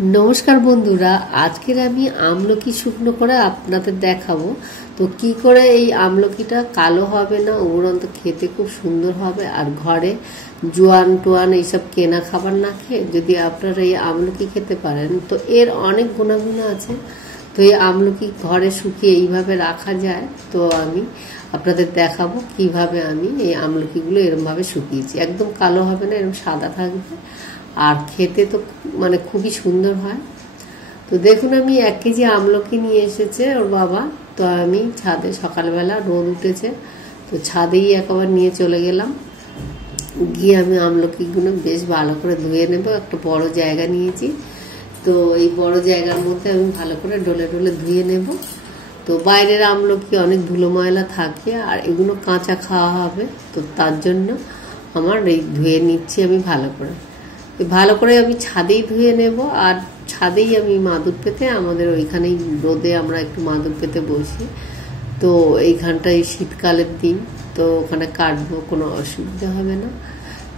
नमस्कार बंधुरा आजकेर आमी आमलकी शुकनो करे आपनादेर देखाबो। तो की करे এই আমলকিটা কালো হবে না, উপরন্ত খেতে খুব সুন্দর হবে। আর ঘরে জোয়ান টোয়ান এইসব কেনা খাবার না খেয়ে যদি আপনারা এই আমলকি খেতে পারেন তো এর অনেক গুণাগুণ আছে। তো এই আমলকি ঘরে শুকিয়ে এইভাবে রাখা যায়। তো আমি আপনাদের দেখাবো কিভাবে আমি এই আমলকিগুলো এরকম ভাবে শুকিয়েছি। একদম কালো হবে না, এরকম সাদা থাকবে আর খেতে তো মানে খুবই সুন্দর হয়। তো দেখুন আমি 1 কেজি আমলকি নিয়ে এসেছে ওর বাবা। তো আমি ছাদে সকালবেলা রোদ উঠেছে তো ছাদেই একবার নিয়ে চলে গেলাম, গিয়ে আমি আমলকিগুলো বেশ ভালো করে ধুয়ে নেব। একটা বড় জায়গা নিয়েছি, তো এই বড় জায়গার মধ্যে আমি ভালো করে ডলে ডলে ধুয়ে নেব। তো বাইরের আমলকি অনেক ধুলো ময়লা থাকে আর এগুলো কাঁচা খাওয়া হবে, তো তার জন্য আমার এই ধুয়ে নিচ্ছি আমি ভালো করে আমি ছাদেই ধুয়ে নেব। আর ছাদেই আমি মাদুর পেতে, আমাদের ওইখানেই রোদে আমরা একটু মাদুর পেতে বসি। তো এইখানটাই শীতকালের দিন, তো ওখানে কাটবো, কোনো অসুবিধা হবে না।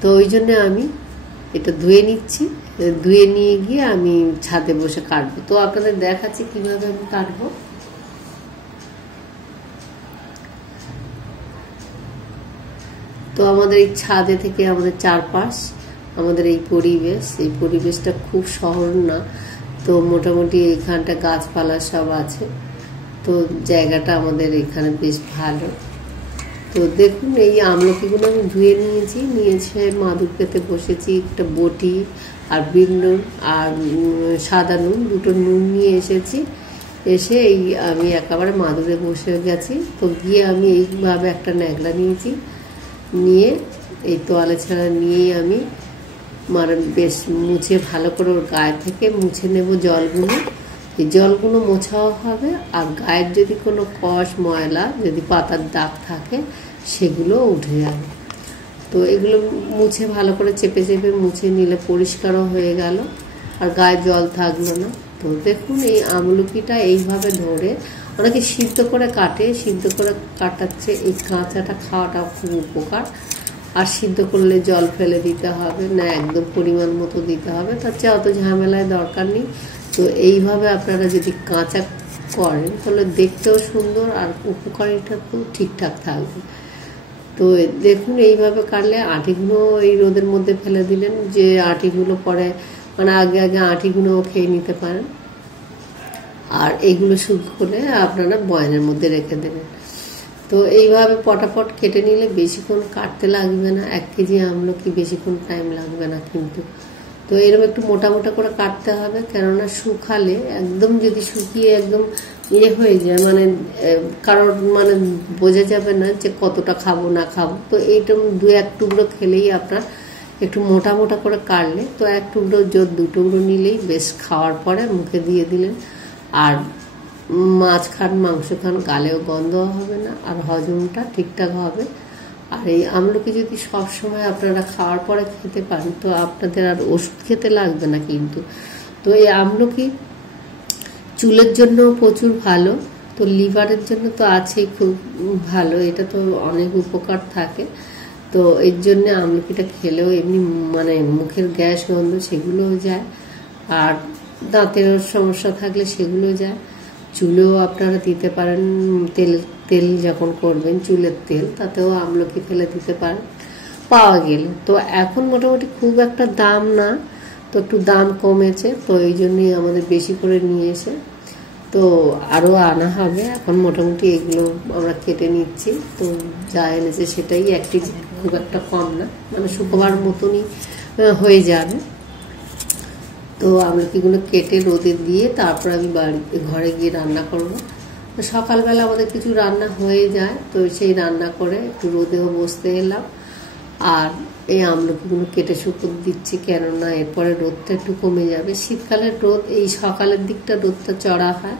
তো ওই জন্য আমি এটা ধুয়ে নিচ্ছি, ধুয়ে নিয়ে গিয়ে আমি ছাদে বসে কাটবো। তো আপনাদের দেখাচ্ছি কিভাবে আমি কাটবো। তো আমাদের এই ছাদে থেকে আমাদের চারপাশ, আমাদের এই পরিবেশটা খুব শহর না, তো মোটামুটি এখানটা গাছপালা সব আছে, তো জায়গাটা আমাদের এখানে বেশ ভালো। তো দেখুন এই আমলকিগুলো আমি ধুয়ে নিয়েছে মাদুর পেতে বসেছি। একটা বটি আর বিট নুন আর সাদা নুন, দুটো নুন নিয়ে এসেছি। এসে এই আমি একেবারে মাদুরে বসে গেছি। তো গিয়ে আমি এইভাবে একটা ন্যাকড়া নিয়েছি, নিয়ে এই তোয়ালে ছাড়া নিয়েই আমি মানে বেশ মুছে ভালো করে ওর গায়ে থেকে মুছে নেব জলগুলো। এই জলগুলো মোছাও হবে আর গায়ের যদি কোনো কষ ময়লা, যদি পাতার দাগ থাকে সেগুলো উঠে যাবে। তো এগুলো মুছে ভালো করে চেপে চেপে মুছে নিলে পরিষ্কারও হয়ে গেল আর গায়ে জল থাকলো না। তো দেখুন এই আমলকিটা এইভাবে ধরে, অনেকে সিদ্ধ করে কাটে, সিদ্ধ করে কাটাচ্ছে, এই কাঁচাটা খাওয়াটা খুব উপকার। আর সিদ্ধ করলে জল ফেলে দিতে হবে না, একদম পরিমাণ মতো দিতে হবে, তার চেয়ে অত ঝামেলায় দরকার নেই। তো এইভাবে আপনারা যদি কাঁচা করেন তাহলে দেখতেও সুন্দর আর উপকারিতা খুব ঠিকঠাক থাকবে। তো দেখুন এইভাবে কাটলে আঁটিগুলো এই রোদের মধ্যে ফেলে দিলেন, যে আঁটিগুলো পরে মানে আগে আঁটিগুলো খেয়ে নিতে পারেন। আর এইগুলো শুকনো করে আপনারা বয়ামের মধ্যে রেখে দেবেন। তো এইভাবে পটাপট কেটে নিলে বেশিক্ষণ কাটতে লাগবে না, 1 কেজি আমলকি বেশিক্ষণ টাইম লাগবে না কিন্তু। তো এরকম একটু মোটা মোটা করে কাটতে হবে, কেননা শুকালে একদম যদি শুকিয়ে একদম হয়ে যায় মানে কারোর মানে বোঝা যাবে না যে কতটা খাবো না খাবো। তো এইটা 2-1 টুকরো খেলেই আপনার একটু মোটা মোটা করে কাটলে, তো 1 টুকরো 2 টুকরো নিলেই বেশ, খাওয়ার পরে মুখে দিয়ে দিলেন। আর মাছ খান মাংস খান গালেও গন্ধ হবে না আর হজমটা ঠিকঠাক হবে। আর এই আমলকি যদি সব সময় আপনারা খাওয়ার পরে খেতে পারেন তো আপনাদের আর ওষুধ খেতে লাগবে না কিন্তু। তো এই আমলকি চুলের জন্য প্রচুর ভালো, তো লিভারের জন্য তো আছেই খুব ভালো, এটা তো অনেক উপকার থাকে। তো এর জন্য আমলকিটা খেলেও এমনি মানে মুখের গ্যাস গন্ধ সেগুলোও যায়, আর দাঁতের সমস্যা থাকলে সেগুলো যায়। চুলেও আপনারা দিতে পারেন, তেল যখন করবেন চুলের তেল, তাতেও আমলকি ফেলে দিতে পারেন পাওয়া গেলে। তো এখন মোটামুটি খুব একটা দাম না, তো একটু দাম কমেছে, তো এই জন্যই আমাদের বেশি করে নিয়ে এসে তো আরও আনা হবে। এখন মোটামুটি এগুলো আমরা কেটে নিচ্ছি, তো যা এনেছে সেটাই 1 কেজি, খুব একটা কম না, মানে শুকোবার মতনই হয়ে যাবে। তো আমলকিগুলো কেটে রোদে দিয়ে তারপর আমি ঘরে গিয়ে রান্না করব। সকালবেলা আমাদের কিছু রান্না হয়ে যায়, তো সেই রান্না করে একটু রোদেও বসতে এলাম। আর এই আমলকিগুলো কেটে শুকোতে দিচ্ছি, কেননা এরপরে রোদটা একটু কমে যাবে। শীতকালের রোদ এই সকালের দিকটা রোদটা চড়া হয়,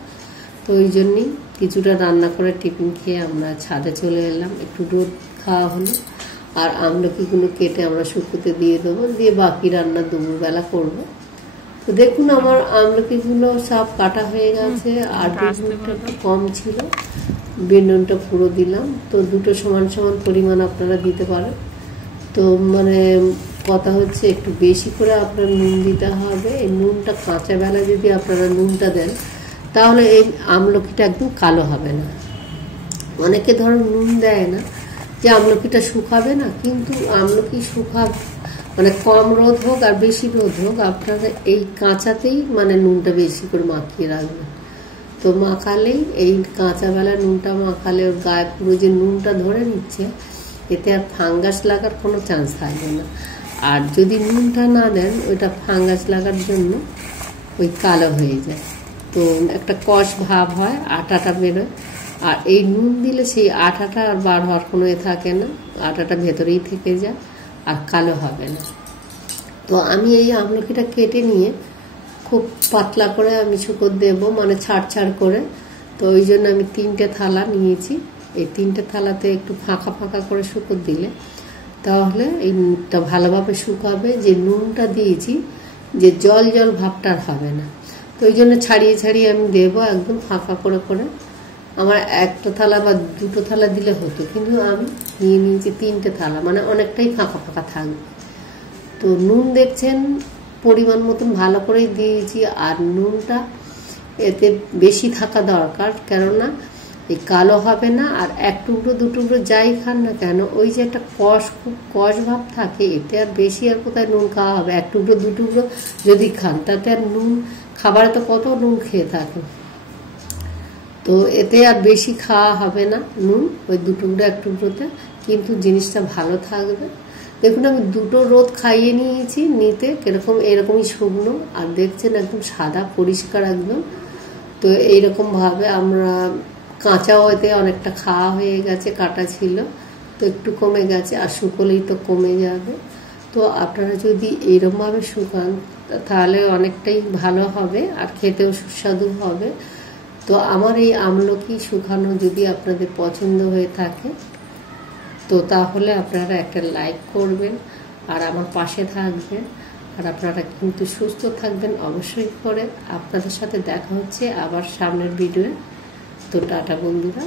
তো ওই জন্যই কিছুটা রান্না করে টিফিন খেয়ে আমরা ছাদে চলে এলাম, একটু রোদ খাওয়া হলো। আর আমলকিগুলো কেটে আমরা শুকোতে দিয়ে দেবো, দিয়ে বাকি রান্না দুপুরবেলা করবো। তো দেখুন আমার আমলকিগুলো সব কাটা হয়ে গেছে, আর বেগুনটা একটু কম ছিল, বেগুনটা পুরো দিলাম। তো দুটো সমান সমান পরিমাণ আপনারা দিতে পারেন। তো মানে কথা হচ্ছে একটু বেশি করে আপনার নুন দিতে হবে। এই নুনটা কাঁচা বেলায় যদি আপনারা নুনটা দেন তাহলে এই আমলকিটা একদম কালো হবে না। অনেকে ধরো নুন দেয় না যে আমলকিটা শুকাবে না, কিন্তু আমলকি মানে কম রোদ হোক আর বেশি রোদ হোক, আপনারা এই কাঁচাতেই মানে নুনটা বেশি করে মাখিয়ে রাখবেন। তো মাখালেই এই কাঁচা বেলা নুনটা মাখালে ওর গায়ে পুরো যে নুনটা ধরে নিচ্ছে, এতে আর ফাঙ্গাস লাগার কোনো চান্স থাকবে না। আর যদি নুনটা না দেন ওইটা ফাঙ্গাস লাগার জন্য ওই কালো হয়ে যায়, তো একটা কষ ভাব হয়, আটাটা বেরোয়। আর এই নুন দিলে সেই আটাটা আর বার হওয়ার কোনো থাকে না, আটাটা ভেতরেই থেকে যায় আর কালো হবে না। তো আমি এই আমলকিটা কেটে নিয়ে খুব পাতলা করে আমি শুকর দেবো, মানে ছাড় করে। তো ওই জন্য আমি 3টে থালা নিয়েছি। এই 3টে থালাতে একটু ফাঁকা ফাঁকা করে শুকর দিলে তাহলে এইটা ভালোভাবে শুকাবে। যে নুনটা দিয়েছি যে জল জল ভাবটা হবে না, তো ওই জন্য ছাড়িয়ে আমি দেবো একদম ফাঁকা করে। আমার একটা থালা বা 2টো থালা দিলে হতো, কিন্তু আমি নিয়ে নিয়েছি 3টে থালা, মানে অনেকটাই ফাঁকা ফাঁকা থাকবে। তো নুন দেখছেন পরিমাণ মতন ভালো করেই দিয়েছি। আর নুনটা এতে বেশি থাকা দরকার, কেননা এই কালো হবে না। আর 1 টুকরো 2 টুকরো যাই খান না কেন, ওই যে একটা খুব কষ ভাব থাকে, এতে আর বেশি আর কোথায় নুন খাওয়া হবে। 1 টুকরো 2 টুকরো যদি খান তাতে আর নুন খাবারে তো কত নুন খেয়ে থাকে, তো এতে আর বেশি খাওয়া হবে না নুন ওই 2 টুকরো 1 টুকরোতে, কিন্তু জিনিসটা ভালো থাকবে। দেখুন আমি 2টো রোদ খাইয়ে নিয়েছি, নিতে কিরকম এরকমই শুকনো, আর দেখছেন একদম সাদা পরিষ্কার একদম। তো এইরকম ভাবে আমরা কাঁচাও এতে অনেকটা খাওয়া হয়ে গেছে, কাটা ছিল তো একটু কমে গেছে, আর শুকোলেই তো কমে যাবে। তো আপনারা যদি এইরকমভাবে শুকান তাহলে অনেকটাই ভালো হবে আর খেতেও সুস্বাদু হবে। তো আমার এই আমলকি শুকানো যদি আপনাদের পছন্দ হয়ে থাকে তো তাহলে আপনারা একটা লাইক করবেন আর আমার পাশে থাকবেন। আর আপনারা কিন্তু সুস্থ থাকবেন অবশ্যই করে। আপনাদের সাথে দেখা হচ্ছে আবার সামনের ভিডিওয়ে। তো টাটা বন্ধুরা।